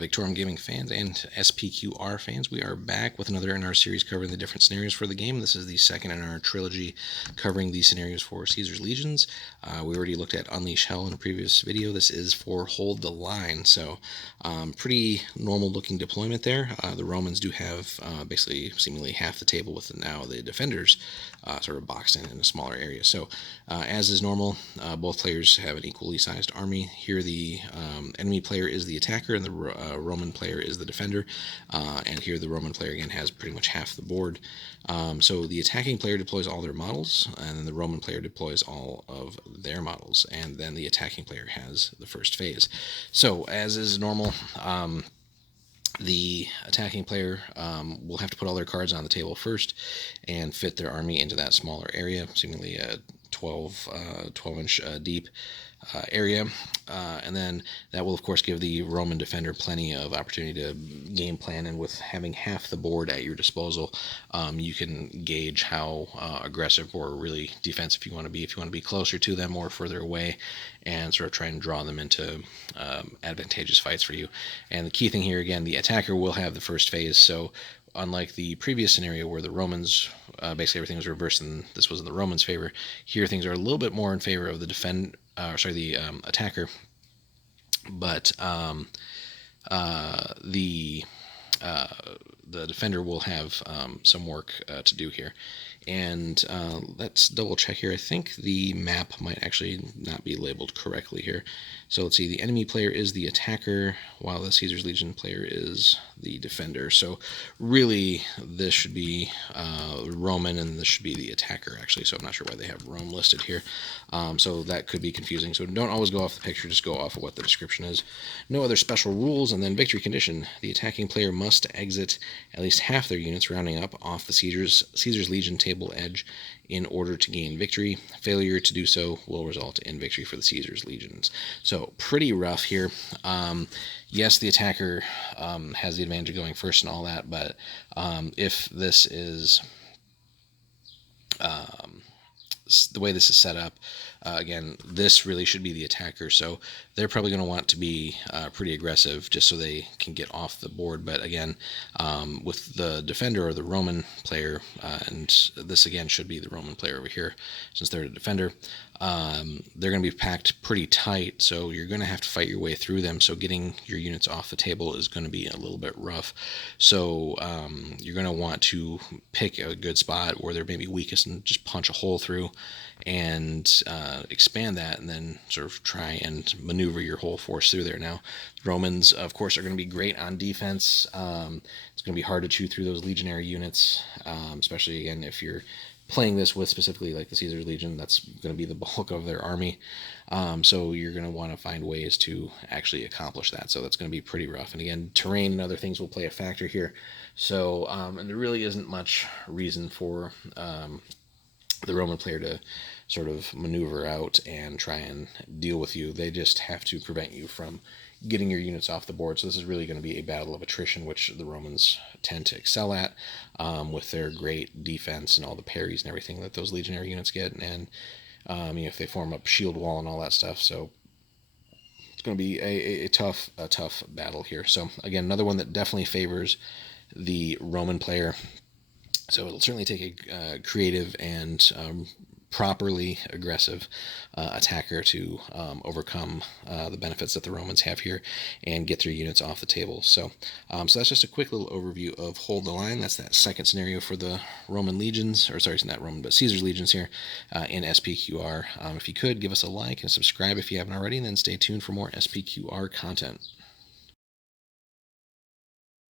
Victorum Gaming fans and SPQR fans. We are back with another in our series covering the different scenarios for the game. This is the second in our trilogy covering the scenarios for Caesar's Legions. We already looked at Unleash Hell in a previous video. This is for Hold the Line, so pretty normal looking deployment there. The Romans do have basically seemingly half the table, with now the defenders sort of boxed in a smaller area. So as is normal, both players have an equally sized army. Here the enemy player is the attacker and the Roman player is the defender, and here the Roman player again has pretty much half the board. So the attacking player deploys all their models, and then the Roman player deploys all of their models, and then the attacking player has the first phase. So as is normal, the attacking player will have to put all their cards on the table first and fit their army into that smaller area, seemingly a 12-inch deep area, and then that will of course give the Roman defender plenty of opportunity to game plan, and with having half the board at your disposal, you can gauge how aggressive or really defensive you want to be, if you want to be closer to them or further away, and sort of try and draw them into advantageous fights for you. And the key thing here, again, the attacker will have the first phase, so unlike the previous scenario where the Romans, basically everything was reversed and this was in the Romans' favor, here things are a little bit more in favor of the attacker. But the defender will have some work to do here. And let's double check here. I think the map might actually not be labeled correctly here. So let's see, the enemy player is the attacker, while the Caesar's Legion player is the defender. So really, this should be Roman, and this should be the attacker, actually. So I'm not sure why they have Rome listed here. So that could be confusing. So don't always go off the picture, just go off of what the description is. No other special rules, and then victory condition. The attacking player must exit at least half their units, rounding up, off the Caesar's Legion table edge in order to gain victory. Failure to do so will result in victory for the Caesar's Legions. So pretty rough here. Yes, the attacker has the advantage of going first and all that, but if this is the way this is set up, again, this really should be the attacker, so they're probably going to want to be pretty aggressive just so they can get off the board. But again, with the defender or the Roman player, and this again should be the Roman player over here since they're the defender, they're going to be packed pretty tight, so you're going to have to fight your way through them. So getting your units off the table is going to be a little bit rough. So you're going to want to pick a good spot where they're maybe weakest and just punch a hole through and expand that, and then sort of try and maneuver your whole force through there. Now, Romans, of course, are going to be great on defense. It's going to be hard to chew through those legionary units, especially, again, if you're playing this with specifically like the Caesar's Legion. That's going to be the bulk of their army. So you're going to want to find ways to actually accomplish that. So that's going to be pretty rough. And again, terrain and other things will play a factor here. So, and there really isn't much reason for the Roman player to sort of maneuver out and try and deal with you. They just have to prevent you from getting your units off the board. So this is really going to be a battle of attrition, which the Romans tend to excel at, with their great defense and all the parries and everything that those legionary units get, and if they form up shield wall and all that stuff. So it's going to be a tough battle here. So again, another one that definitely favors the Roman player. So it'll certainly take a creative and properly aggressive attacker to overcome the benefits that the Romans have here and get their units off the table. So so that's just a quick little overview of Hold the Line. That's that second scenario for the Roman legions, or sorry, it's not Roman, but Caesar's Legions here in SPQR. If you could, give us a like and subscribe if you haven't already, and then stay tuned for more SPQR content.